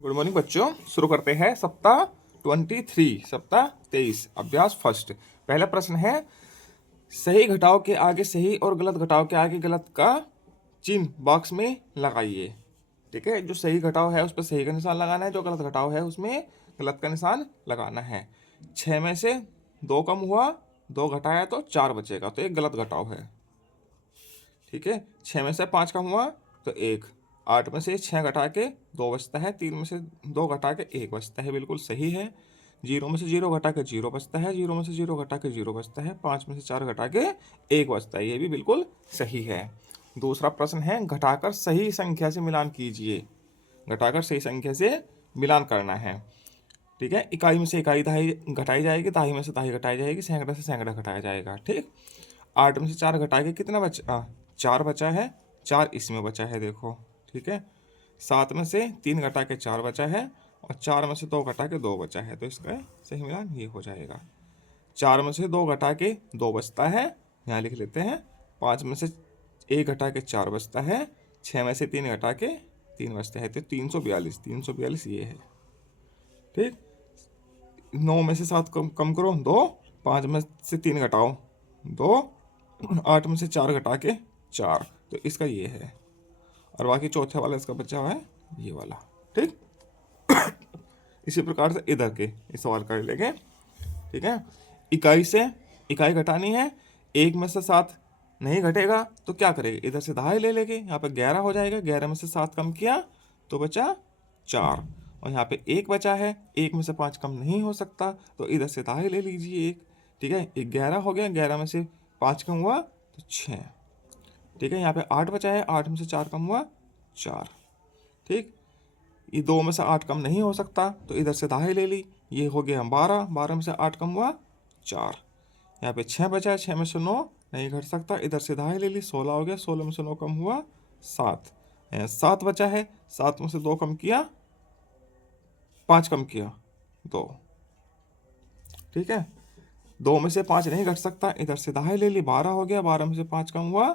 Good morning बच्चों। शुरू करते हैं सप्ताह 23 सप्ताह 23 अभ्यास फर्स्ट। पहला प्रश्न है, सही घटाव के आगे सही और गलत घटाव के आगे गलत का चिन्ह बॉक्स में लगाइए। ठीक है, जो सही घटाव है उस पर सही का निशान लगाना है, जो गलत घटाव है उसमें गलत का निशान लगाना है। 6 में से 2 कम हुआ, 2 घटाया तो 4 बचेगा, तो एक गलत घटाव है। ठीक है, 6 में से 5 कम हुआ तो 1, 8 में से 6 घटा के 2 बचता है, 3 में से 2 घटा के 1 बचता है, बिल्कुल सही है। 0 में से 0 घटा के 0 बचता है, 0 में से 0 घटा के 0 बचता है, 5 में से 4 घटा के 1 बचता है, ये भी बिल्कुल सही है। दूसरा प्रश्न है, घटाकर सही संख्या से मिलान कीजिए। घटाकर सही संख्या से मिलान करना है। ठीक है, इकाई में से इकाई दहाई घटाई जाएगी, दहाई में से दहाई घटाई जाएगी, सैकड़ा से सैकड़ा घटाया जाएगा। ठीक, 8 में से 4 घटा के कितना बचा, 4 बचा है, 4 इसमें बचा है, देखो। ठीक है, 7 में से 3 घटा के 4 बचा है और 4 में से 2 घटा के 2 बचा है, तो इसका सही मिलान ये हो जाएगा। 4 में से 2 घटा के 2 बचता है, यहाँ लिख लेते हैं। 5 में से 1 घटा के 4 बचता है, 6 में से 3 घटा के 3 बचता है, तो 342 ये है। ठीक, 9 में से 7 कम कम करो, 2, 5 में से 3 घटाओ 2, 8 में से 4 घटा के 4, तो इसका ये है। और बाकी चौथे वाला इसका बचा हुआ है ये वाला। ठीक, इसी प्रकार से इधर के इस सवाल कर लेंगे। ठीक है, इकाई से इकाई घटानी है, 1 में से 7 नहीं घटेगा तो क्या करेंगे, इधर से दहाई ले लेंगे, यहाँ पे 11 हो जाएगा, 11 में से 7 कम किया तो बचा 4, और यहाँ पे 1 बचा है, 1 में से 5 कम नहीं हो सकता, तो इधर से दहाई ले लीजिए 1। ठीक है, 11 हो गया, 11 में से 5 कम हुआ तो 6। ठीक है, यहाँ पे 8 बचा है, 8 में से 4 कम हुआ 4। ठीक, ये 2 में से 8 कम नहीं हो सकता, तो इधर से दहाई ले ली, ये हो गया 12, 12 में से 8 कम हुआ 4। यहाँ पे 6 बचा है, 6 में से 9 नहीं घट सकता, इधर से दहाई ले ली, 16 हो गया, 16 में से 9 कम हुआ 7। 7 बचा है, 7 में से 2 कम किया, 5 कम किया 2। ठीक है, 2 में से 5 नहीं घट सकता, इधर से दहाई ले ली, 12 हो गया, 12 में से 5 कम हुआ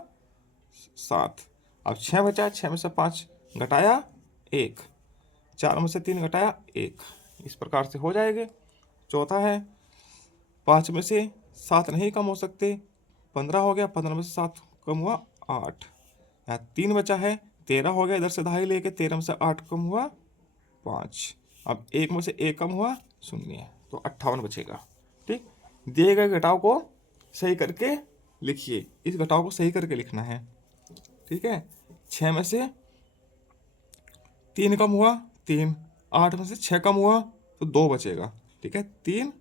7। अब 6 बचा, 6 में से 5 घटाया 1, 4 में से 3 घटाया 1, इस प्रकार से हो जाएंगे। चौथा है, 5 में से 7 नहीं कम हो सकते, 15 हो गया, 15 में से 7 कम हुआ 8। यहाँ 3 बचा है, 13 हो गया, इधर से दहाई लेके 13 में से 8 कम हुआ 5। अब 1 में से 1 कम हुआ 0, तो 58 बचेगा। ठीक, दिए गए घटाव को सही करके लिखिए, इस घटाव को सही करके लिखना है। ठीक है, 6 में से 3 कम हुआ 3, 8 में से 6 कम हुआ तो 2 बचेगा। ठीक है, 3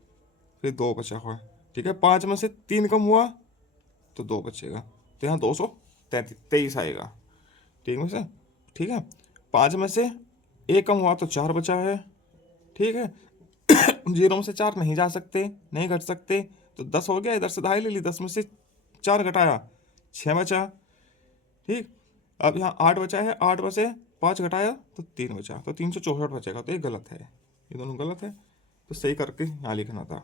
फिर 2 बचा हुआ। ठीक है, 5 में से 3 कम हुआ तो 2 बचेगा, तो यहाँ 223 आएगा। ठीक है सर। ठीक है, 5 में से 1 कम हुआ तो 4 बचा है। ठीक है, 0 में से 4 नहीं जा सकते, नहीं घट सकते, तो 10 हो गया, इधर से दहाई ले ली, 10 में से 4 घटाया 6 बचा। ठीक, अब यहाँ 8 बचा है, 8 में से 5 घटाया तो 3 बचा, तो 364 बचेगा, तो ये गलत है, ये दोनों गलत है, तो सही करके यहाँ लिखना था।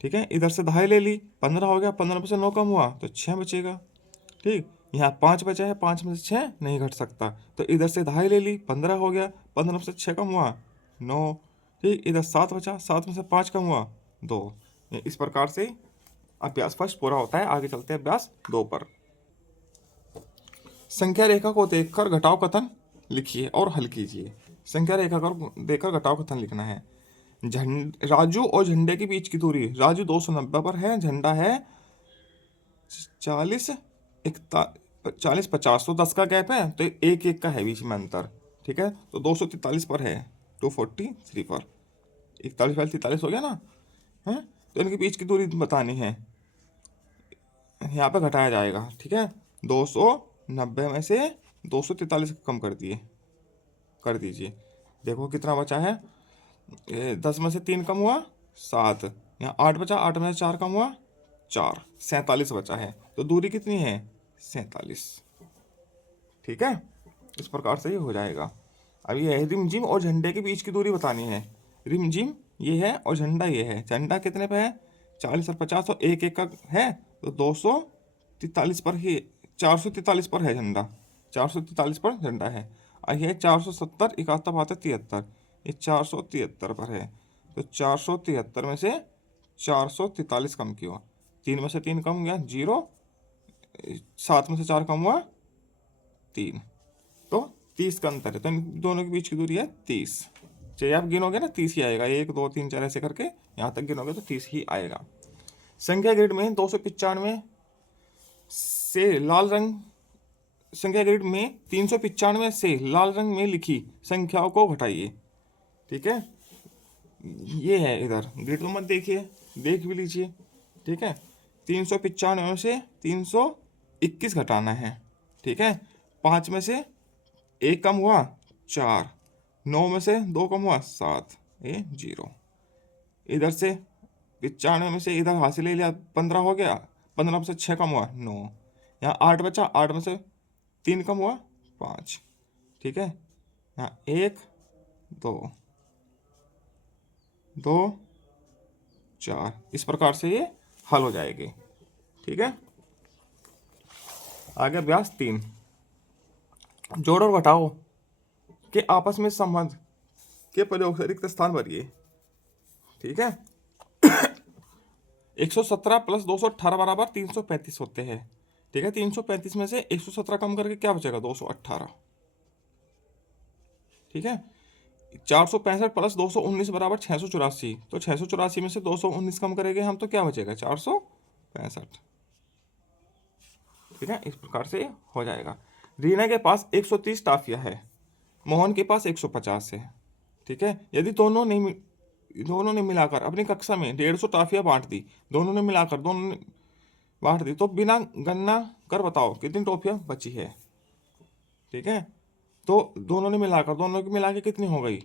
ठीक है, इधर से दहाई ले ली, 15 हो गया, 15 में से 9 कम हुआ तो 6 बचेगा। ठीक, यहाँ 5 बचा है, 5 में से 6 नहीं घट सकता, तो इधर से दहाई ले ली, 15 हो गया, 15 में से 6 कम हुआ 9। ठीक, इधर 7 बचा, 7 में से 5 कम हुआ 2। इस प्रकार से अभ्यास फर्स्ट पूरा होता है। आगे चलते हैं अभ्यास 2 पर। संख्या रेखा को देखकर घटाव कथन लिखिए और हल कीजिए। संख्या रेखा को देखकर घटाव कथन लिखना है। राजू और झंडे के बीच की दूरी, राजू 290 पर है, झंडा है 40 50, तो 10 का गैप है, तो 1 का है बीच में अंतर। ठीक है, तो 243 पर है, 243 पर, 41 43 हो गया ना है, तो इनके बीच की दूरी बतानी है, यहाँ पे घटाया जाएगा। ठीक है, 290 में से 243 कम कर दीजिए, देखो कितना बचा है, 10 में से 3 कम हुआ 7, यहाँ 8 बचा, 8 में से 4 कम हुआ 4, 47 बचा है, तो दूरी कितनी है 47। ठीक है, इस प्रकार से ये हो जाएगा। अब ये है रिमझिम और झंडे के बीच की दूरी बतानी है। रिमझिम ये है और झंडा ये है, झंडा कितने पे है 40 और 50, तो 1 का है, तो 243 पर ही 443 पर है झंडा, 443 पर झंडा है, और ये 470 71 72 73, ये 473 पर है, तो 473 में से 443 कम किया, 3 में से 3 कम गया 0, 7 में से 4 कम हुआ 3, तो 30 का अंतर है, तो इन दोनों के बीच की दूरी है 30। चाहिए आप गिनोगे ना 30 ही आएगा, 1 2 3 4 ऐसे करके यहाँ तक गिनोगे तो 30 ही आएगा। संख्या ग्रिड में 295 से लाल रंग संख्या ग्रिड में 395 से लाल रंग में लिखी संख्याओं को घटाइए। ठीक है, ये है इधर ग्रिड, तो मत देखिए, देख भी लीजिए। ठीक है, 395 में से 321 घटाना है। ठीक है, 5 में से 1 कम हुआ 4, 9 में से 2 कम हुआ 7, ये 0। इधर से 95 में से इधर हासिल ले लिया 15 हो गया, 15 में से 6 कम हुआ 9, यहाँ 8 बचा, 8 में से 3 कम हुआ 5। ठीक है, यहाँ 1 2 2 4, इस प्रकार से ये हल हो जाएगी। ठीक है, आगे अभ्यास 3, जोड़ और घटाओ के आपस में संबंध के प्रयोग से रिक्त स्थान भरिए। ठीक है, 117 प्लस 218 बराबर 335 होते हैं। ठीक है, 335 में से 117 कम करके क्या बचेगा 218। ठीक है, 465 प्लस 219 बराबर 684, तो 684 में से 219 कम करेंगे हम तो क्या बचेगा 465। ठीक है, इस प्रकार से हो जाएगा। रीना के पास 130 टाफिया है, मोहन के पास 150 है। ठीक है, यदि दोनों ने मिलाकर अपनी कक्षा में 150 टाफिया बांट दी, दोनों ने बांट दी, तो बिना गणना कर बताओ कितनी टॉफिया बची है। ठीक है, तो दोनों की मिला के कितनी हो गई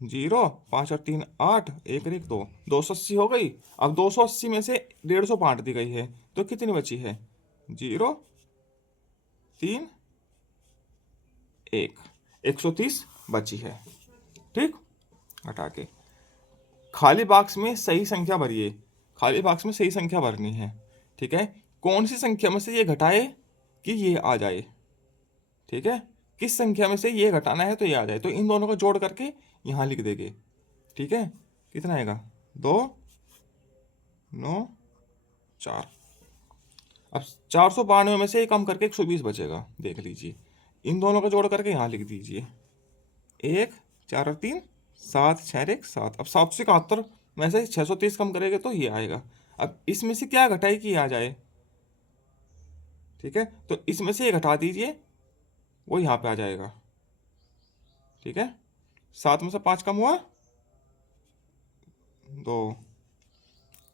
0, 5 और 3 8, 1 और 1 2, 280 हो गई। अब 280 में से 150 बांट दी गई है, तो कितनी बची है 0 3 1, 130 बची है। ठीक, हटा के खाली बॉक्स में सही संख्या भरिए। खाली बॉक्स में सही संख्या भरनी है। ठीक है, कौन सी संख्या में से ये घटाए कि ये आ जाए। ठीक है, किस संख्या में से ये घटाना है तो ये आ जाए, तो इन दोनों को जोड़ करके यहाँ लिख देंगे। ठीक है, कितना आएगा 2 9 4। अब 492 में से कम करके 120 बचेगा, देख लीजिए। इन दोनों को जोड़ करके यहाँ लिख दीजिए, 1 4 और 3 7, 6 और 1 7। अब 771 में से 630 कम करेंगे तो ये आएगा। अब इसमें से क्या घटाई कि आ जाए। ठीक है, तो इसमें से ये घटा दीजिए, वो यहाँ पे आ जाएगा। ठीक है, 7 में से 5 कम हुआ 2,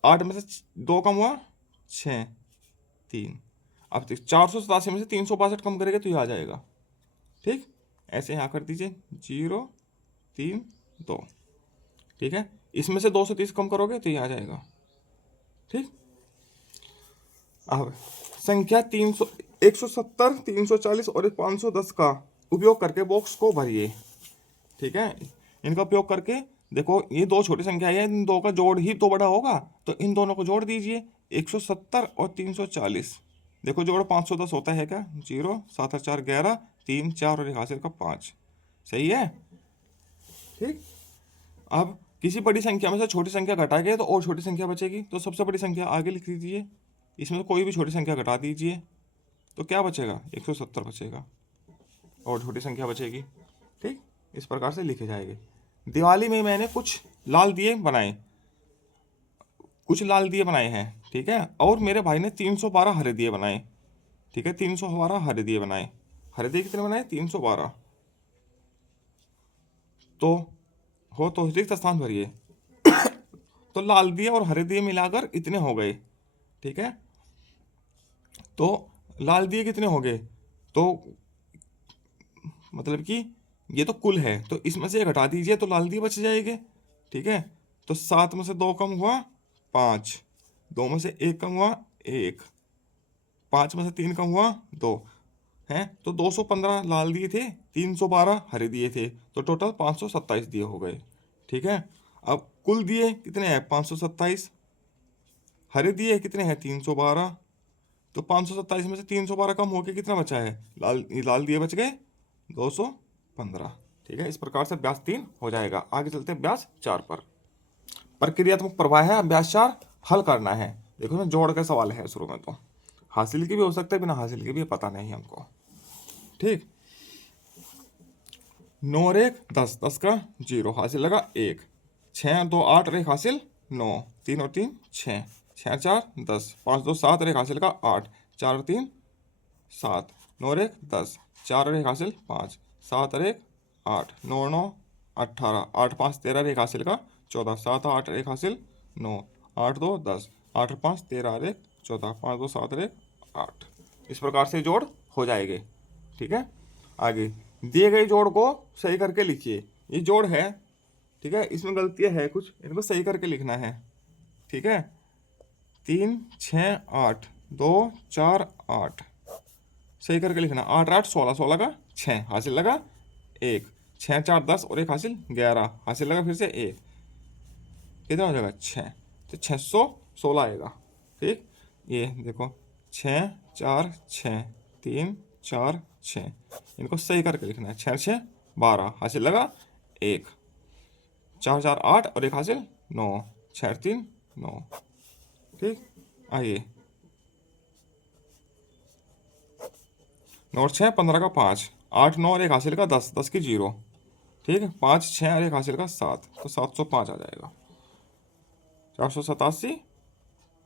8 में से 2 कम हुआ 6 3। अब 487 में से 362 कम करेंगे तो ये आ जाएगा। ठीक, ऐसे यहाँ कर दीजिए 0 3 2। ठीक है, इसमें से 230 कम करोगे तो ये आ जाएगा। ठीक, अब संख्या 300 170 340 और 510 का उपयोग करके बॉक्स को भरिए। ठीक है, इनका उपयोग करके देखो, ये दो छोटी संख्या है, इन दो का जोड़ ही तो बड़ा होगा, तो इन दोनों को जोड़ दीजिए 170 और 340। देखो जोड़ 510 होता है क्या 0 7 और 4 11, 3 4 और 1 हासिल का 5। सही है। ठीक, अब किसी बड़ी संख्या में से छोटी संख्या घटाएंगे तो और छोटी संख्या बचेगी, तो सबसे बड़ी संख्या आगे लिख दीजिए, इसमें से कोई भी छोटी संख्या घटा दीजिए, तो क्या बचेगा 170 बचेगा और छोटी संख्या बचेगी। ठीक, इस प्रकार से लिखे जाएंगे। दिवाली में मैंने कुछ लाल दिए बनाए हैं। ठीक है, और मेरे भाई ने 312 हरे दिए बनाए। ठीक है, 312 हरे दिए बनाए। हरे दिए कितने बनाए 312। तो रिक्त स्थान भरिए। तो लाल दिए और हरे दिए मिलाकर इतने हो गए। ठीक है, तो लाल दिए कितने हो गए, तो मतलब कि ये तो कुल है, तो इसमें से घटा दीजिए तो लाल दिए बच जाएंगे। ठीक है, तो 7 में से 2 कम हुआ 5, 2 में से 1 कम हुआ 1, 5 में से 3 कम हुआ 2 हैं, तो 215 लाल दिए थे, 312 हरे दिए थे, तो टोटल 527 दिए हो गए। ठीक है, अब कुल दिए कितने हैं 527, हरे दिए कितने हैं 312, तो 527 में से 312 कम होके कितना बचा है लाल दिए बच गए 215। ठीक है, इस प्रकार से अभ्यास 3 हो जाएगा। आगे चलते हैं अभ्यास 4 पर। प्रक्रियात्मक प्रवाह है, अभ्यास 4 हल करना है। देखो ना, जोड़ का सवाल है शुरू में, तो हासिल की भी हो सकता है, बिना हासिल के भी, पता नहीं हमको। ठीक, 9 और 1 10, 10 का 0, हासिल लगा 1, 6 2 8 और 1 हासिल 9, 3 और 3 6, 6 4 10, 5 2 7 और 1 हासिल का 8, 4 और 3 7, 9 और 1 10, 4 और 1 हासिल 5, 7 और 1 8, 9 और 9 18, 8 5 13 और 1 हासिल का 14, 7 8 और 1 हासिल 9, 8 2 10, 8 और 5 13 और 1 14, 5 2 7 और 1 8। इस प्रकार से जोड़ हो जाएंगे। ठीक है, आगे दिए गए जोड़ को सही करके लिखिए। ये जोड़ है, ठीक है, इसमें गलतियां है कुछ, इनको सही करके लिखना है। ठीक है, 3 6 8 2 4 8 सही करके लिखना। 8 8 16, 16 का 6 हासिल लगा 1, 6 4 10 और 1 हासिल 11, हासिल लगा फिर से 1, कितना हो जाएगा 6, तो 616 आएगा। ठीक, ये देखो 6 4 6 3 4 6, इनको सही करके लिखना है। 6 6 12 हासिल लगा 1, 4 4 8 और 1 हासिल 9, 6 3 9। ठीक, आइए 9 और 6 15 का 5, 8 9 और 1 हासिल का 10, 10 की 0। ठीक है, 5 6 और 1 हासिल का 7, तो 705 आ जाएगा। 487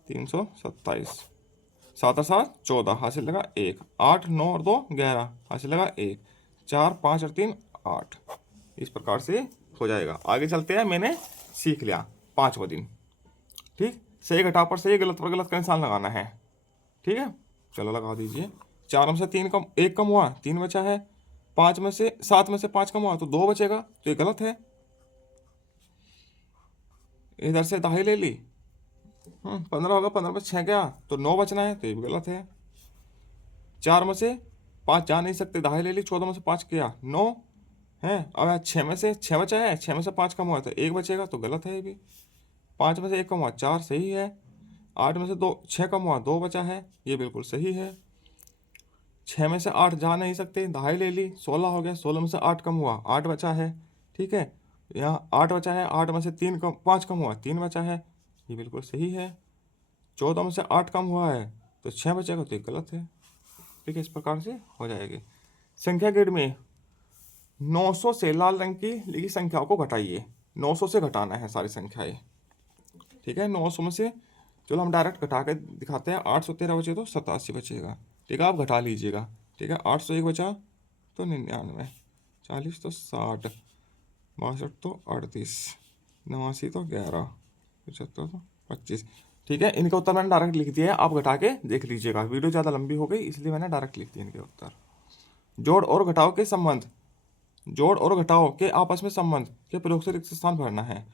327, 7 और 7 14 हासिल लगा 1, 8 9 और 2 11 हासिल लगा 1, 4 5 और 3 8। इस प्रकार से हो जाएगा। आगे चलते हैं, मैंने सीख लिया 5वां दिन। ठीक, सही घटाव पर सही, गलत पर गलत का निशान लगाना है। ठीक है, चलो लगा दीजिए। 4 में से 3 कम 1 कम हुआ, 3 बचा है। 5 में से 7 में से 5 कम हुआ तो 2 बचेगा, तो ये गलत है। इधर से दाही ले ली, 15 होगा, 15 में 6 गया तो 9 बचना है, तो ये भी गलत है। 4 में से 5 जा नहीं सकते, दाही ले ली, 14 में से 5 गया 9 है। अब 6 में से 6 बचा है, 6 में से 5 कम हुआ तो 1 बचेगा, तो गलत है ये भी। 5 में से 1 कम हुआ 4, सही है। 8 में से 2 6 कम हुआ 2 बचा है, ये बिल्कुल सही है। 6 में से 8 जा नहीं सकते, दहाई ले ली, 16 हो गया, 16 में से 8 कम हुआ 8 बचा है। ठीक है, यहाँ 8 बचा है, 8 में से 5 कम हुआ 3 बचा है, ये बिल्कुल सही है। 14 में से 8 कम हुआ है तो 6 बचेगा, तो ये गलत है। ठीक है, इस प्रकार से हो जाएगी। संख्या गेट में 900 से लाल रंग की लिखी संख्याओं को घटाइए। 900 से घटाना है सारी संख्याएं। ठीक है, 900 में से चलो हम डायरेक्ट घटा के दिखाते हैं। 813 बचे तो 87 बचेगा। ठीक है, आप घटा लीजिएगा। ठीक है, 801 बचा तो 99, 40 तो 60, 62 तो 38, 89 तो 11, 75 तो 25। ठीक है, इनके उत्तर मैंने डायरेक्ट लिख दिया है, आप घटा के देख लीजिएगा। वीडियो ज़्यादा लंबी हो गई इसलिए मैंने डायरेक्ट लिख दिया इनके उत्तर। जोड़ और घटाव के संबंध, जोड़ और घटाव के आपस में संबंध के प्रयोग से रिक्त स्थान भरना है।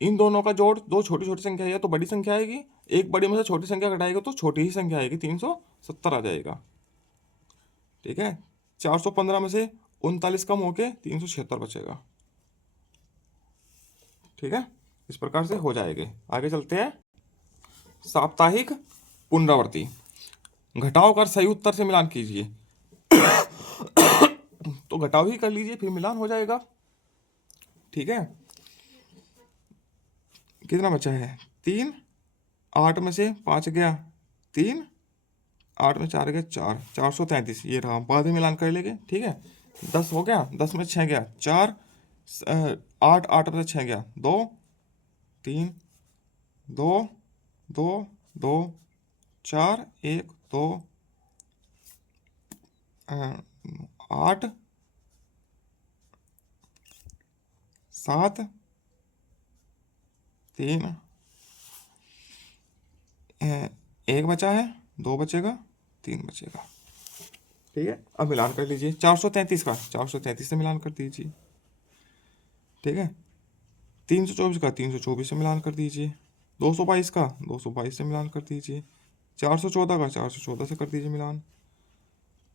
इन दोनों का जोड़ दो छोटी छोटी संख्या है तो बड़ी संख्या आएगी, एक बड़ी में से छोटी संख्या घटाएगा तो छोटी ही संख्या आएगी, 370 आ जाएगा। ठीक है, 415 में से 39 कम होके 376 बचेगा। ठीक है, इस प्रकार से हो जाएंगे। आगे चलते हैं, साप्ताहिक पुनरावृत्ति। घटाव कर सही उत्तर से मिलान कीजिए। तो घटाव ही कर लीजिए, फिर मिलान हो जाएगा। ठीक है, कितना बचा है 3, 8 में से 5 गया 3, 8 में 4 गया 4, 433, ये रहा। बाद में मिलान कर लेंगे। ठीक है, 10 हो गया, 10 में 6 गया 4, 8 8 में से 6 गया 2, 3 2 2 2 4 1 2 8 7 3 1 बचा है, 2 बचेगा, 3 बचेगा। ठीक है, अब मिलान कर लीजिए। 433 का 433 से मिलान कर दीजिए। ठीक है, 324 का 324 से मिलान कर दीजिए। 222 का 222 से मिलान कर दीजिए। 414 का 414 से कर दीजिए मिलान।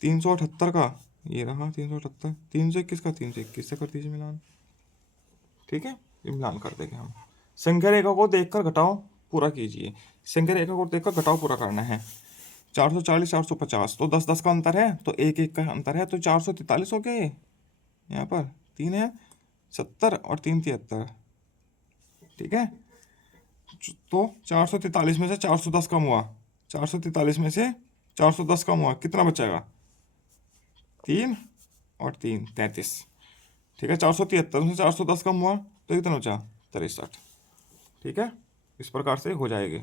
378 का ये रहा 378, 321 का 321 से कर दीजिए मिलान। ठीक है, ये मिलान कर देंगे हम। संख्या रेखा को देखकर घटाव पूरा कीजिए। संख्या रेखा को देखकर घटाव पूरा करना है। 440 450 तो 10 10 का अंतर है, तो 1 1 का अंतर है, तो 443 हो गया ये यहाँ पर 3 है 70 और 3 73, ठीक है। तो 443 में से 410 कम हुआ, 443 में से 410 कम हुआ, कितना बचेगा? 3 और 3 33, ठीक है। 473 में से 410 कम हुआ तो कितना बचा? 63, ठीक है। इस प्रकार से हो जाएगी।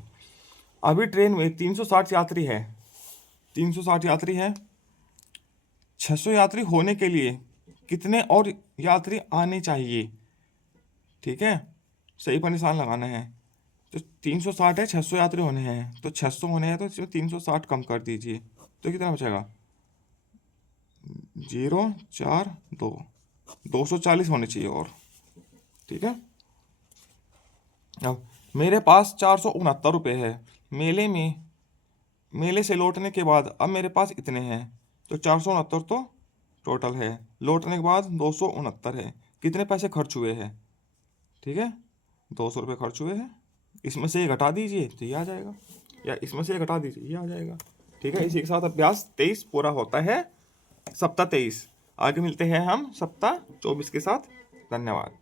अभी ट्रेन में 360 यात्री है, 360 यात्री है, 600 यात्री होने के लिए कितने और यात्री आने चाहिए, ठीक है। सही पर निशान लगाना है। तो 360 है, 600 यात्री होने हैं, तो 600 होने हैं तो इसमें 360 कम कर दीजिए, तो कितना बचेगा? 0 4 2, 240 होने चाहिए और, ठीक है। अब मेरे पास 469 रुपये है, मेले से लौटने के बाद अब मेरे पास इतने हैं, तो 469 तो टोटल है, लौटने के बाद 269 है, कितने पैसे खर्च हुए हैं, ठीक है। 200 रुपये खर्च हुए हैं, इसमें से ये घटा दीजिए तो ये आ जाएगा, या इसमें से ये घटा दीजिए ये आ जाएगा, ठीक है। इसी के साथ अभ्यास 23 पूरा होता है, सप्ताह 23। आगे मिलते हैं हम सप्ताह 24 के साथ। धन्यवाद।